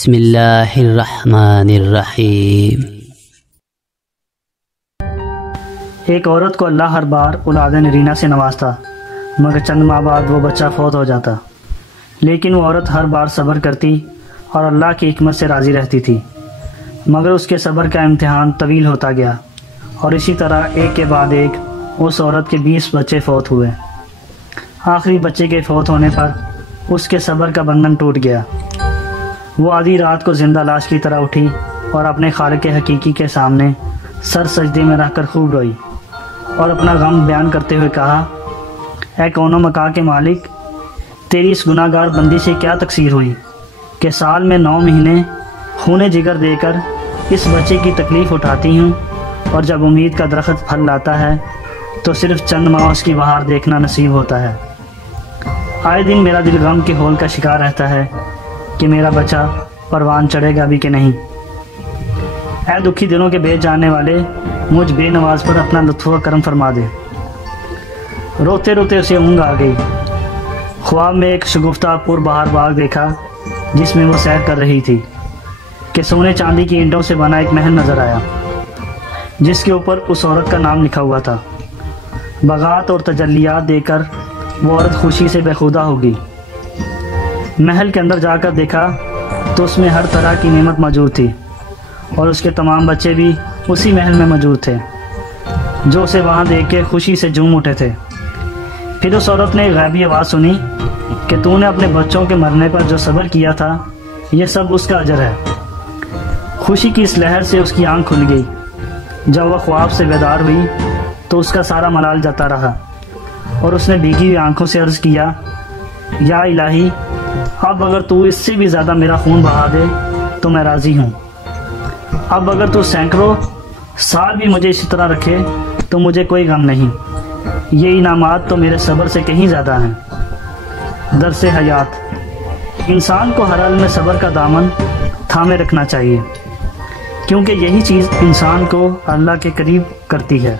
بسم اللہ الرحمن الرحیم۔ ایک عورت کو اللہ ہر بار اولاد نرینہ سے نوازتا، مگر چند ماہ بعد وہ بچہ فوت ہو جاتا، لیکن وہ عورت ہر بار صبر کرتی اور اللہ کی حکمت سے راضی رہتی تھی، مگر اس کے صبر کا امتحان طویل ہوتا گیا اور اسی طرح ایک کے بعد ایک اس عورت کے 20 بچے فوت ہوئے۔ آخری بچے کے فوت ہونے پر اس کے صبر کا بندھن ٹوٹ گیا۔ وہ آدھی رات کو زندہ لاش کی طرح اٹھی اور اپنے خالق حقیقی کے سامنے سر سجدے میں رکھ کر خوب روئی اور اپنا غم بیان کرتے ہوئے کہا، اے کون و مکاں کے مالک، تیری اس گناہ گار بندی سے کیا تقصیر ہوئی کہ سال میں 9 مہینے خون جگر دے کر اس بچے کی تکلیف اٹھاتی ہوں، اور جب امید کا درخت پھل لاتا ہے تو صرف چند ماہ اس کی بہار دیکھنا نصیب ہوتا ہے۔ آئے دن میرا دل غم کے ہول کا شکار رہتا ہے کہ میرا بچہ پروان چڑھے گا بھی کہ نہیں۔ اے دکھی دلوں کے بیچ جانے والے، مجھ بے نواز پر اپنا لطف و کرم فرما دے۔ روتے روتے اسے اونگ آ گئی۔ خواب میں ایک شگفتہ پر بہار باغ دیکھا جس میں وہ سیر کر رہی تھی کہ سونے چاندی کی اینٹوں سے بنا ایک محل نظر آیا جس کے اوپر اس عورت کا نام لکھا ہوا تھا۔ بغات اور تجلیات دے کر وہ عورت خوشی سے بےخودہ ہو گئی۔ محل کے اندر جا کر دیکھا تو اس میں ہر طرح کی نعمت موجود تھی اور اس کے تمام بچے بھی اسی محل میں موجود تھے جو اسے وہاں دیکھ کے خوشی سے جھوم اٹھے تھے۔ پھر اس عورت نے ایک غیبی آواز سنی کہ تو نے اپنے بچوں کے مرنے پر جو صبر کیا تھا یہ سب اس کا اجر ہے۔ خوشی کی اس لہر سے اس کی آنکھ کھل گئی۔ جب وہ خواب سے بیدار ہوئی تو اس کا سارا ملال جاتا رہا اور اس نے بھیگی ہوئی آنکھوں سے عرض کیا، یا الہی، اب اگر تو اس سے بھی زیادہ میرا خون بہا دے تو میں راضی ہوں۔ اب اگر تو سینکڑوں سال بھی مجھے اسی طرح رکھے تو مجھے کوئی غم نہیں۔ یہ انعامات تو میرے صبر سے کہیں زیادہ ہیں۔ درس حیات، انسان کو ہر حال میں صبر کا دامن تھامے رکھنا چاہیے، کیونکہ یہی چیز انسان کو اللہ کے قریب کرتی ہے۔